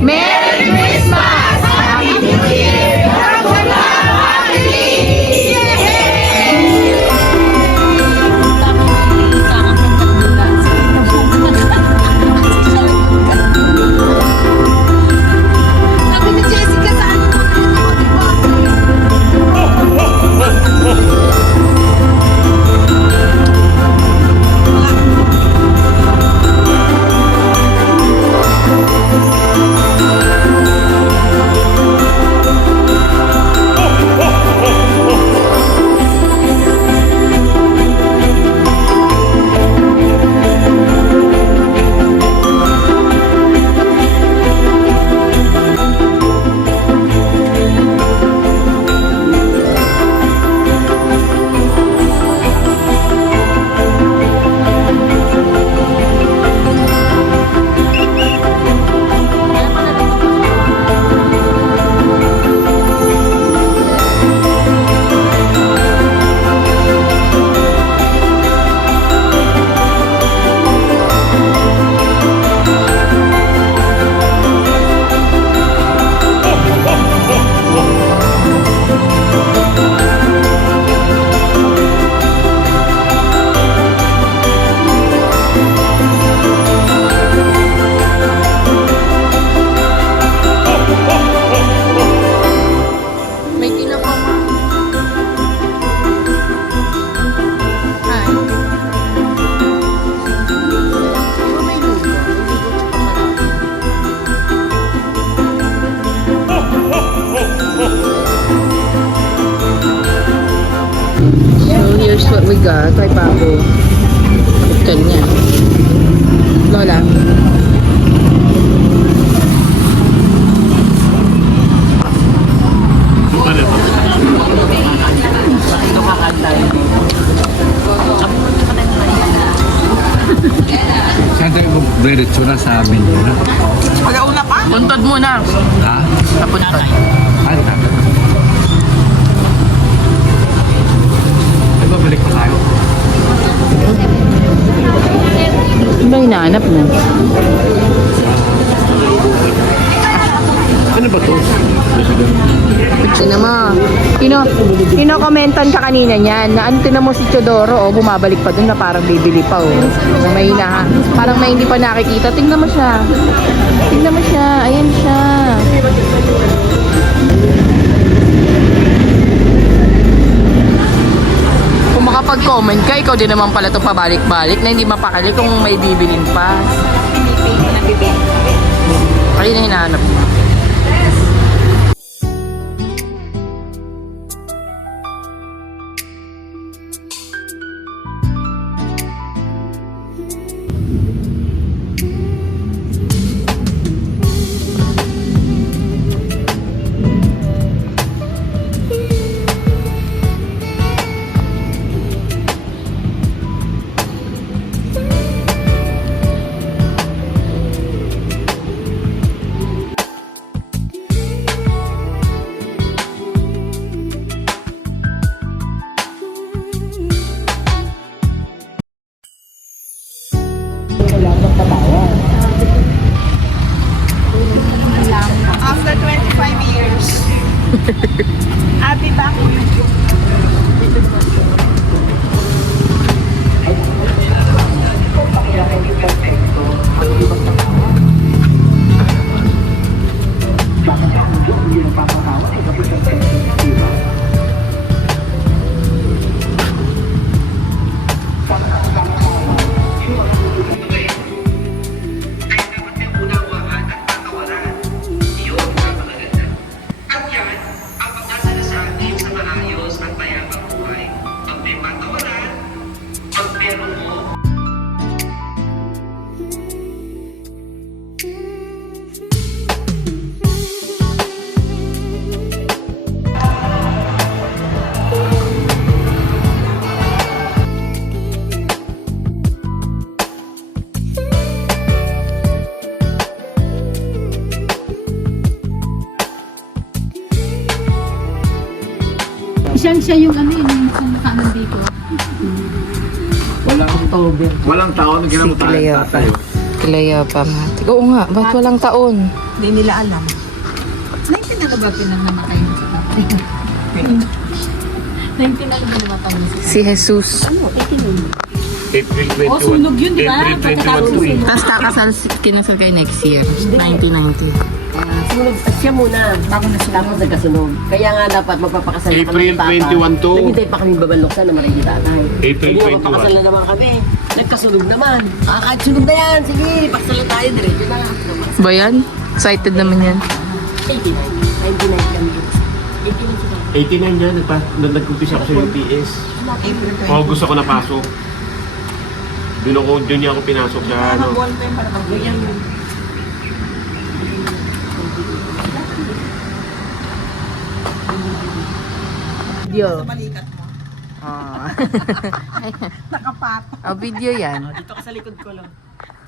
Merry Christmas! Happy New Year! What we got, try pabo. Takot niya. Lola. Saan tayo diretso na sa amin? Pag-auna pa? Puntod muna. Ha? Tapuntod. Ay, tapos. Ay, babalik pa tayo. Ano ba hinahanap mo? Ano ba to? Tinan mo. Kino-commentan ka kanina niyan na ano, tinan mo si Chodoro, bumabalik pa dun na parang bibili pa, Na may parang may hindi pa nakikita. Tingnan mo siya. Tingnan mo siya. Ayan siya. Kung makapag-comment ka, ikaw din naman pala itong pabalik-balik na hindi mapakali kung may bibilin pa. Ayun na hinahanap mo. After 25 years. I'll be back. Siya yung ano yung kanan dito. Walang taon na ginamutan tatay. Kilaya pa, Mati. Oo nga, ba't walang taon? Hindi nila alam. 19 na ba pinangamatay mo sa tatay? 19 na ba namatay mo sa Si Jesus. April 21. Oh, sunog yun, di ba? April 21 to eh. Tapos kinasal kayo next year, 1990. Sunog siya muna. Tapos nagkasunog. Kaya nga dapat magpapakasal na April kami ng tata. 21 to. Naghintay pa kami babaloksan na maray ni tatay. April Sige, 21. magpapakasal na naman kami. Nagkasunog naman. Kahit sunog na yan. Sige, pakasal na tayo. Diretso na. Ba yan? Excited naman yan. 89. 99 kami. 89 yan, nag-umpisa ako sa UPS. O gusto ko napasok. Doon niya ako pinasok sa ano. Video. Balikat mo. Ah. Nakapat. Oh, video yan. Dito ka sa likod ko lang.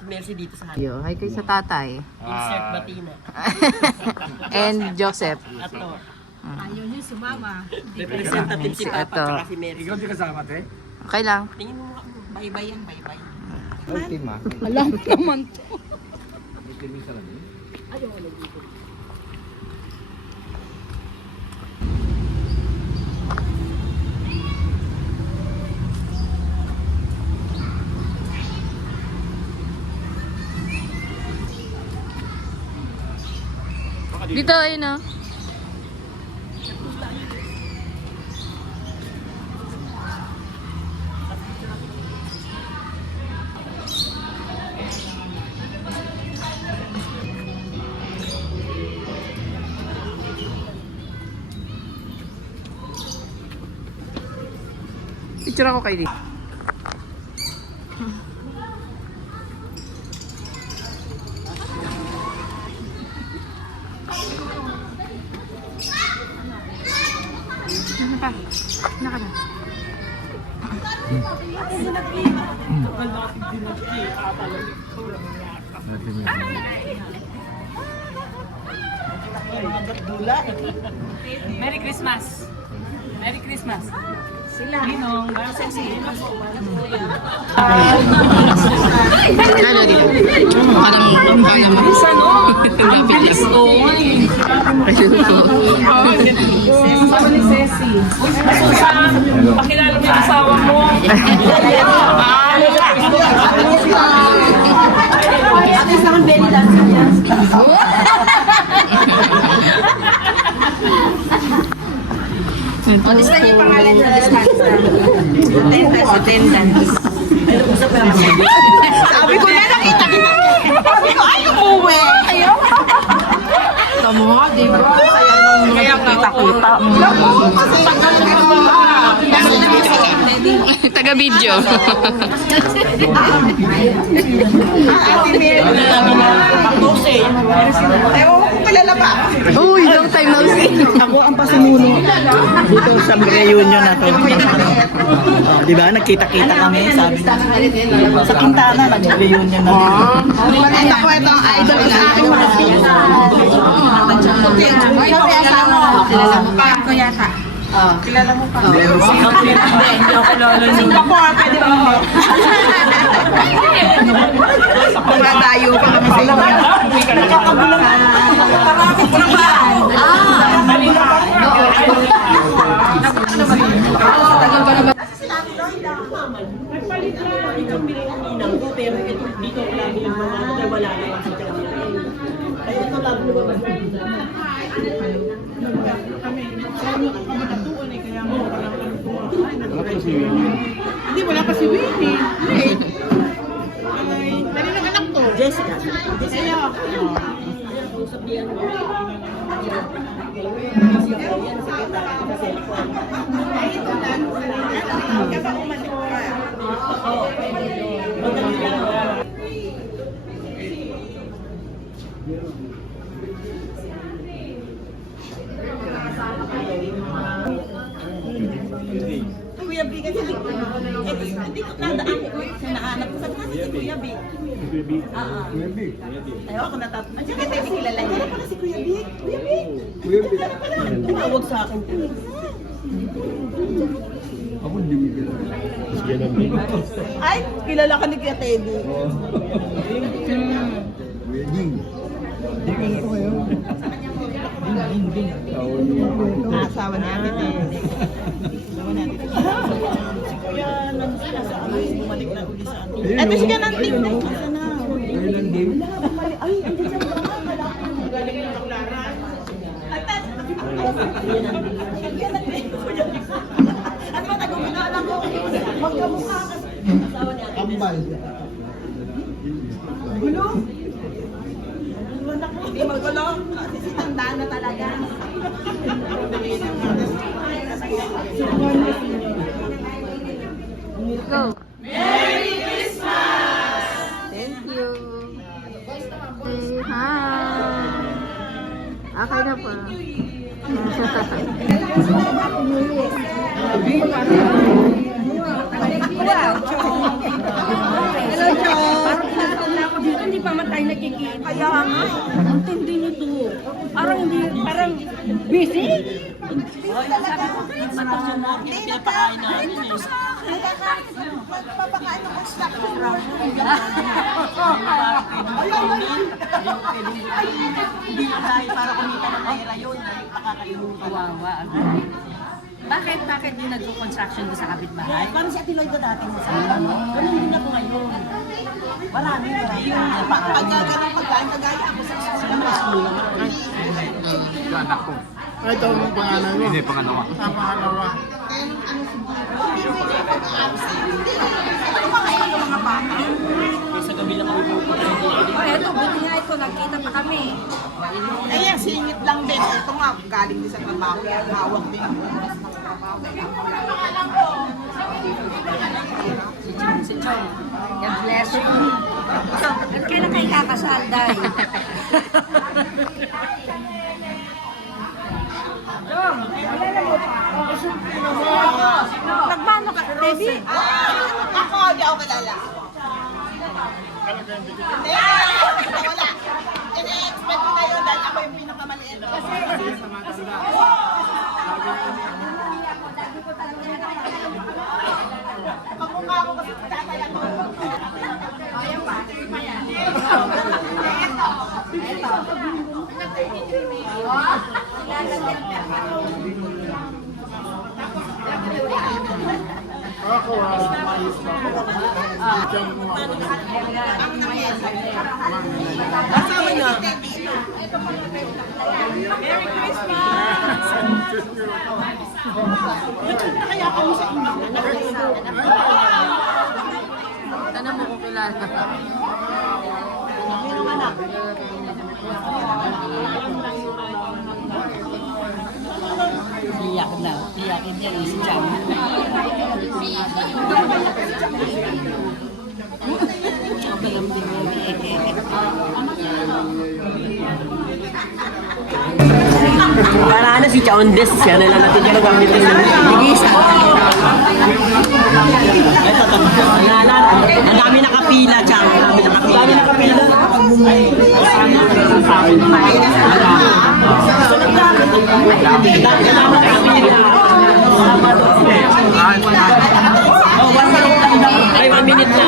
Mercy dito sa harap. Video. Hi kayo sa tatay. Insert batina. And Joseph. Ato. Ayaw niya sumama. Representative si Papa Ito. at si Mercy. Ikaw di kasama, te? Okay lang. Tingin mo nga mo. Bye-bye yan, bye-bye. Ultima. Alam naman to. Dito, ayun o. Picture ako kayo dito. Merry Christmas. Merry Christmas. Sila. Ninong. Ano dito? Parang kaya mo. Ang bilis ko. Sabi ni Ceci. Susan, pakilala mo yung asawa mo. Ate sa akin, belly dancing yan. O, lista niyo yung pangalan sa distansa. Attendance. Sabi ko na, nakita kita. Sabi ko, ay, umuwi. Ayaw. Tama nga, di ba? Kaya kita-kita. Taga-video. Ate Mary. Ewan ko kung kilala pa. Uy, long time no see. Ako ang pasimuno dito sa reunion na to. Di ba? Nagkita-kita kami. Sabi sa Quintana, nag-reunion na din. Ito ko, ito ang idol ko sa akin. Kilala mo pa. Ko yata. Kilala mo pa. Hindi ako kilala. Singapore, pwede mo. Pagkatayo ka naman sa inyo. Nakakabulang. Marami ko naman. Pero dito lagi yung mga wala na yung sa kaya ito lagi lumabas. Hindi, wala pa si Winnie. Dali ng anak to. Jessica. Ayaw. Usap niya ano. Kuya B kasi hindi ko nadaan ko nahanap ko sa kasi si Kuya B. Ayaw ako natatapos. At saka tayo kilala niya. Pala si Kuya B. Kuya B. Tumawag sa akin. Ay, kilala ka ni Kuya Teddy. Asawa ni Ate Tess. Asawa ni Ate Tess. Si Kuya nasa amin, bumalik na uli sa atin. Ito si Kananting na. Asa na? Ay, hindi siya galing ng Baklaran. Ano ba nagumina ko? Magkamukha ka. Asawa ni Ate Tess. Kambal. Gulo? Hindi magulo. Kasi tandaan na talaga. Go. Merry Christmas! Thank you. Say hi. Okay na po. Hello, Chong. Hindi pa man tayo nagkikita. Kaya nga, ang tindi nito. Parang busy. Pinapakain namin eh. Magpapakain ako sa Hindi dahil para kumita ng pera yun. Dahil pakakainin ka. Kawawa. Bakit yung nag-construction doon sa kapitbahay? Parang si Ate Lloyd na dati mo sa ano. Ganun din ako ngayon. Marami. Pagkagaling pagkain, kagaya ako sa school. Yung anak ko. Ito ang pangalan mo? Hindi, pangalawa. Ang pangalawa. Sa gabi lang kami pupunta. Eto, buti nga ito. Nagkita pa kami. Eh, yan, singit lang din. Ito nga, galing din sa trabaho. Hawak din. Si Chong. God bless you. At kailan kayo kakasal, Day? Nagmano ka, baby? Ako, di ako kilala. Hindi, wala. Ini-expect ko na yun dahil ako yung pinakamaliit. Pagmukha ko kasi tatay ako. Kasama niya. Merry Christmas! Kaya kami sa inyo. Tanong mo kung kilala. Yun ang anak. Iyak na. Iyakin niya si Chong. Chong alam din mo. Para na si Chaondes, siya na lang natin yung gamit ng Ligisa. Ang dami nakapila, Chang. Ang dami nakapila. Ay, 1 minute na.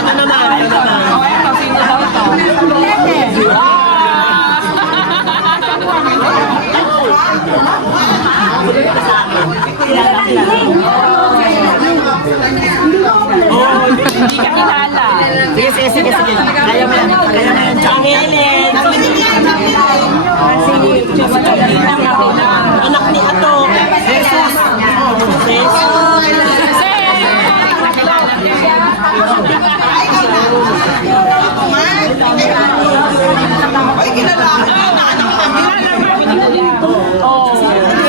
Ito naman. Oh, hindi ka kilala. Sige. Kaya mo yan. Chang Helen. Anak ni Ato. Jesus. Ay, kilala ako na. Anak kami.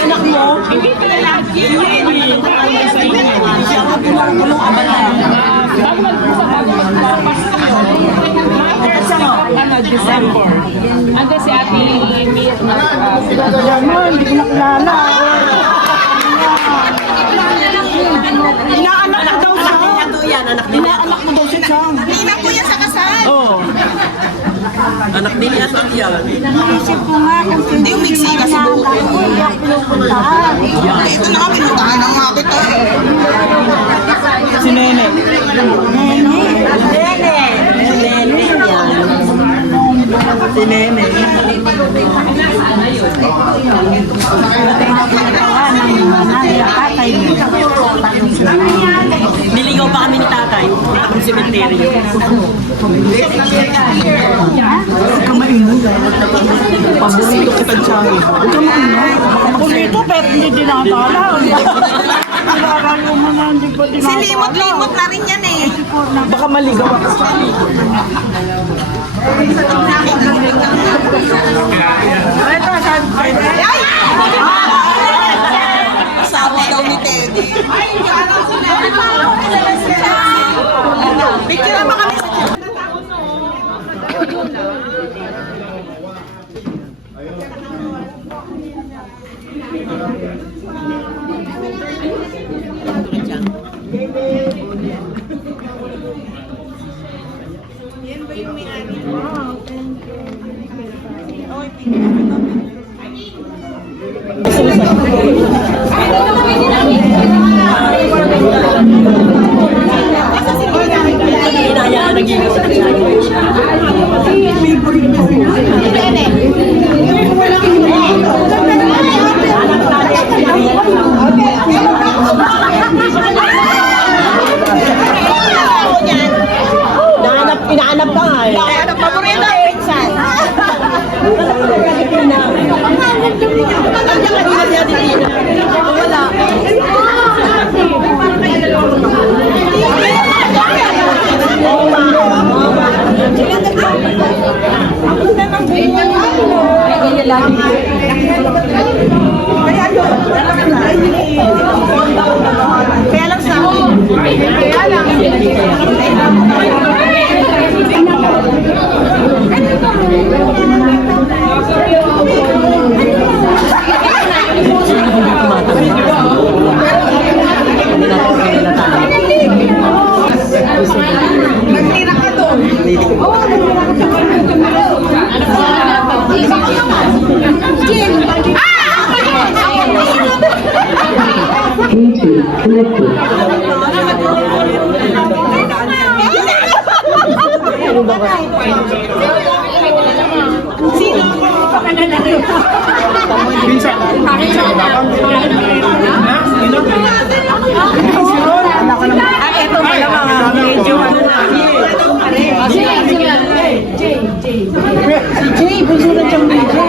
Anak mo. Hindi kilala. Siya ka tulong abala. December. Ando si Ate Mir. Inaanak na daw siya. Anak mo daw siya, Chang. Ninang ko yan sa kasal. Oo. Anak din yan yan. Naisip ko nga kung Hindi yung mixi kasi buo. hindi ako pinupuntahan. Ito na kami, puntahan ng mga kita. Si Nene. Nene. Nene yan. Si Nene. Niligaw pa kami ni tatay. Ang cemetery. Pabusito kita dyan. Huwag ka maingay. Pabusito pero hindi dinatala. Si limot-limot na rin yan eh. Baka maligaw ako sa sabi daw ni Teddy. Picture naman kami sa chat. Pinaanap ka nga eh. Paborito ang pinsan. Wala. Kaya lang sa akin. Kaya lang. Magtira ka doon. Ito pala mga medyo ano na. Jay, bunso na siyang medyo.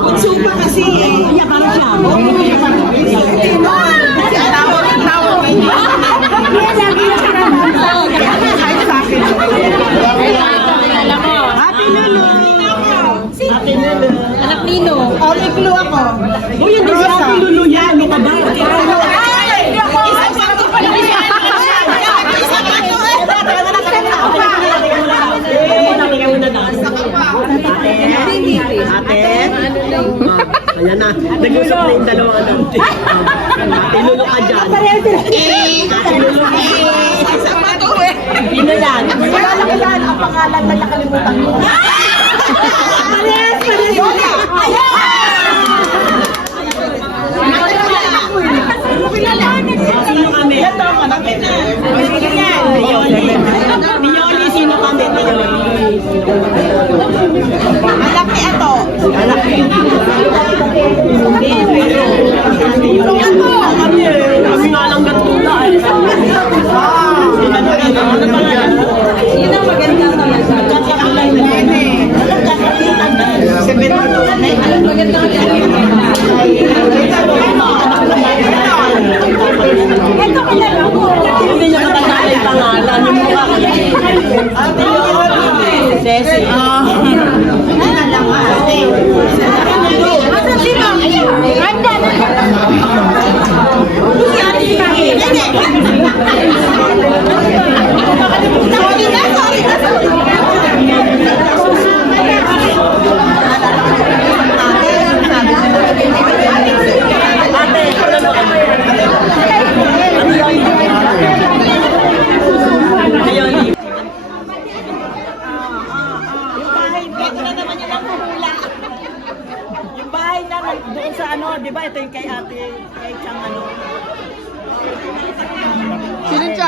Bunso pa kasi yaman siya. Ate Lulu. Anak Nino. Oh, may clue ako. Uy, hindi si Ate Lulu yan. May taba. Ay! Isang sakto pa lang siya. Isang sakto eh. Ate. Ayan na. Nag-usap na yung dalawang ano. Ate Lulu ka dyan. Ate Lulu. Isang sakto eh. Ino yan. Wala lang yan. Ang pangalan na nakalimutan mo. Pares! Pares! Yola! Sino kami? Ito ang anak na. Ni Yoli, sino kami? Ni Yoli. Anak ni Ato. Anak ni Ato. Kami nga lang gatula eh. Sino ang maganda sa Nene. Ito kilala mo. Hindi niya matandaan yung pangalan. Yung mukha ko lang. Ceci. Kilala mo ate. Asa sino? Anda na. Sorry na, sorry na.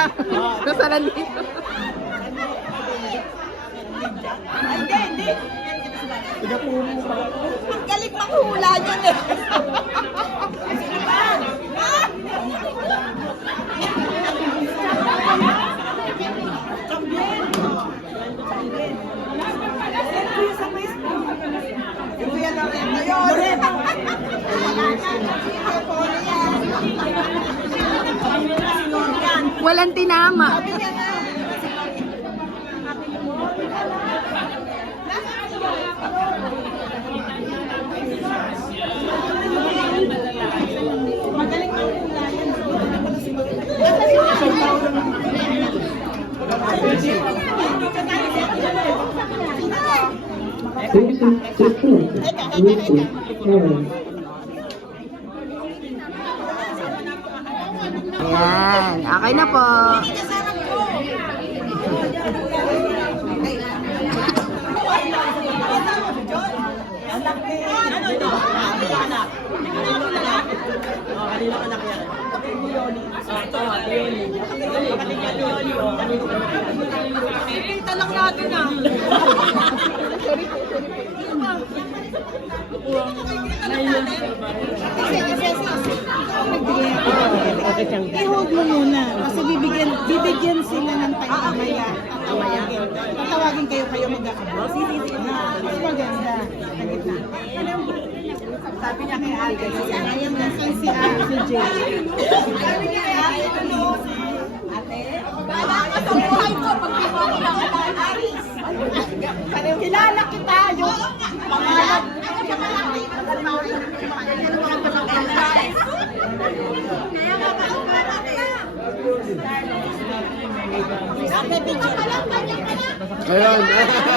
lang. Nasalan dito. Hindi. Ang galing manghula dyan eh. Walang tinama. Ayan. Okay na po. Kanino anak yan? Kita lang natin ah. I-hold mo muna kasi bibigyan sila ng time mamaya. Tatawagin kayo mag-aabot. Mas maganda. Sabi niya kay Ate, ayan na si Jay. Sabi niya kay Ate, Ate, wala ka sa buhay ko pag di mo ako nakalaris. Kilala kita yung pangalan. Ayun.